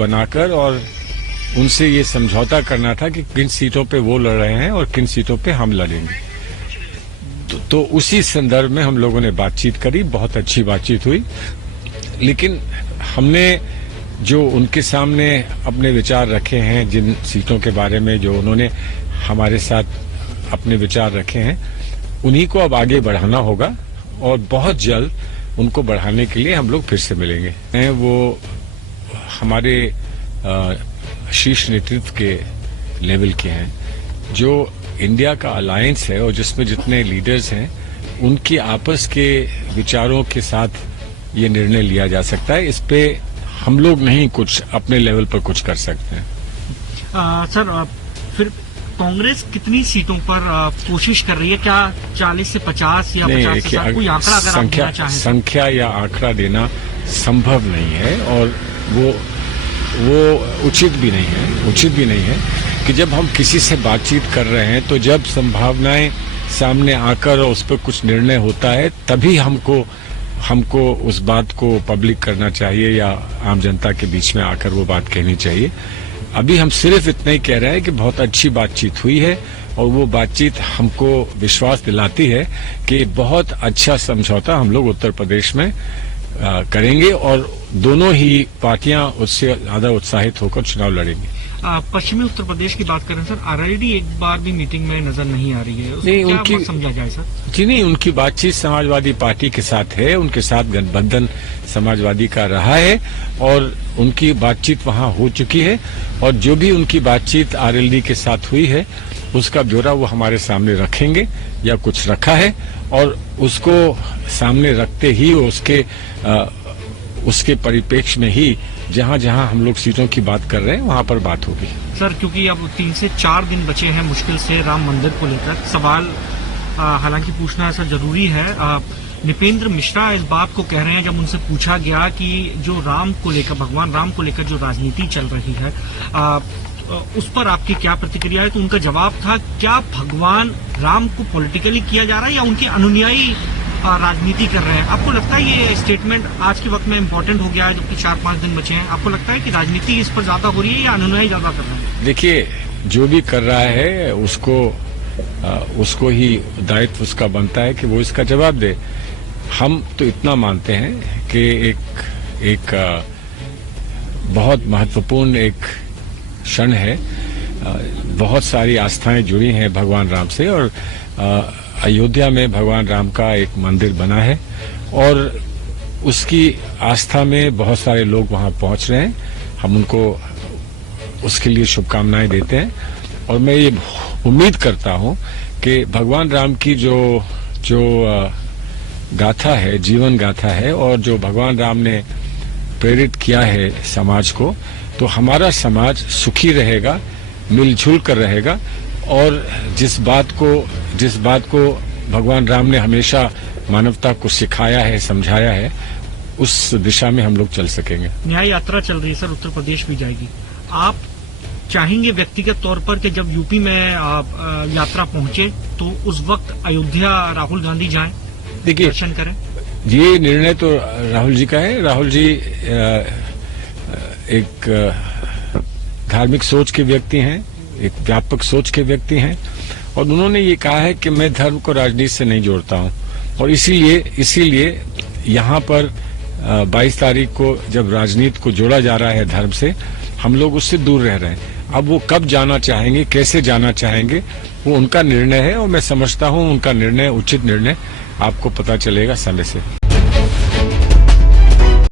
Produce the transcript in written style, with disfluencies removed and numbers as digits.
बनाकर और उनसे ये समझौता करना था कि किन सीटों पे वो लड़ रहे हैं और किन सीटों पे हम लड़ेंगे। तो उसी संदर्भ में हम लोगों ने बातचीत करी, बहुत अच्छी बातचीत हुई। लेकिन हमने जो उनके सामने अपने विचार रखे हैं, जिन सीटों के बारे में जो उन्होंने हमारे साथ अपने विचार रखे हैं, उन्हीं को अब आगे बढ़ाना होगा और बहुत जल्द उनको बढ़ाने के लिए हम लोग फिर से मिलेंगे। वो हमारे शीर्ष नेतृत्व के लेवल के हैं, जो इंडिया का अलायंस है और जिसमें जितने लीडर्स हैं, उनकी आपस के विचारों के साथ ये निर्णय लिया जा सकता है। इस पे हम लोग नहीं कुछ अपने लेवल पर कुछ कर सकते हैं। सर, फिर कांग्रेस कितनी सीटों पर कोशिश कर रही है? क्या 40 से 50 या 50 से 60? कोई आंकड़ा अगर आप देना चाहें? संख्या या आंकड़ा देना संभव नहीं है और वो उचित भी नहीं है कि जब हम किसी से बातचीत कर रहे हैं तो जब संभावनाएं सामने आकर उस पर कुछ निर्णय होता है तभी हमको उस बात को पब्लिक करना चाहिए या आम जनता के बीच में आकर वो बात कहनी चाहिए। अभी हम सिर्फ इतना ही कह रहे हैं कि बहुत अच्छी बातचीत हुई है और वो बातचीत हमको विश्वास दिलाती है कि बहुत अच्छा समझौता हम लोग उत्तर प्रदेश में करेंगे और दोनों ही पार्टियां उससे ज्यादा उत्साहित होकर चुनाव लड़ेंगी। पश्चिमी उत्तर प्रदेश की बात करें सर, आरएलडी एक बार भी मीटिंग में नजर नहीं आ रही है। नहीं, उनकी समझा जाए सर? जी नहीं, उनकी बातचीत समाजवादी पार्टी के साथ है, उनके साथ गठबंधन समाजवादी का रहा है और उनकी बातचीत वहां हो चुकी है और जो भी उनकी बातचीत आरएलडी के साथ हुई है उसका ब्यौरा वो हमारे सामने रखेंगे या कुछ रखा है और उसको सामने रखते ही उसके परिप्रेक्ष्य में ही जहां जहां हम लोग सीटों की बात कर रहे हैं वहां पर बात होगी। सर, क्योंकि अब 3 से 4 दिन बचे हैं मुश्किल से राम मंदिर को लेकर सवाल हालांकि पूछना ऐसा जरूरी है। निपेंद्र मिश्रा इस बात को कह रहे हैं, जब उनसे पूछा गया कि जो राम को लेकर, भगवान राम को लेकर जो राजनीति चल रही है उस पर आपकी क्या प्रतिक्रिया है? तो उनका जवाब था, क्या भगवान राम को पॉलिटिकली किया जा रहा है या उनके अनुयायी राजनीति कर रहे हैं? आपको लगता है ये स्टेटमेंट आज के वक्त में इम्पोर्टेंट हो गया है जबकि 4-5 दिन बचे हैं? आपको लगता है कि राजनीति इस पर ज्यादा हो रही है या अनुयायी ज्यादा कर रहे हैं? देखिए, जो भी कर रहा है उसको ही दायित्व उसका बनता है कि वो इसका जवाब दे। हम तो इतना मानते हैं कि एक बहुत महत्वपूर्ण एक क्षण है। बहुत सारी आस्थाएं जुड़ी हैं भगवान राम से और अयोध्या में भगवान राम का एक मंदिर बना है और उसकी आस्था में बहुत सारे लोग वहां पहुंच रहे हैं। हम उनको उसके लिए शुभकामनाएं देते हैं और मैं ये उम्मीद करता हूं कि भगवान राम की जो गाथा है, जीवन गाथा है और जो भगवान राम ने प्रेरित किया है समाज को, तो हमारा समाज सुखी रहेगा, मिलजुल कर रहेगा और जिस बात को भगवान राम ने हमेशा मानवता को सिखाया है, समझाया है, उस दिशा में हम लोग चल सकेंगे। न्याय यात्रा चल रही है सर, उत्तर प्रदेश भी जाएगी। आप चाहेंगे व्यक्तिगत तौर पर कि जब यूपी में यात्रा पहुंचे तो उस वक्त अयोध्या राहुल गांधी जाएं, देखिए, दर्शन करें? ये निर्णय तो राहुल जी का है। राहुल जी एक धार्मिक सोच के व्यक्ति हैं, एक व्यापक सोच के व्यक्ति हैं और उन्होंने ये कहा है कि मैं धर्म को राजनीति से नहीं जोड़ता हूं और इसीलिए यहाँ पर 22 तारीख को जब राजनीति को जोड़ा जा रहा है धर्म से, हम लोग उससे दूर रह रहे हैं। अब वो कब जाना चाहेंगे, कैसे जाना चाहेंगे, वो उनका निर्णय है और मैं समझता हूं उनका निर्णय उचित निर्णय आपको पता चलेगा समय से।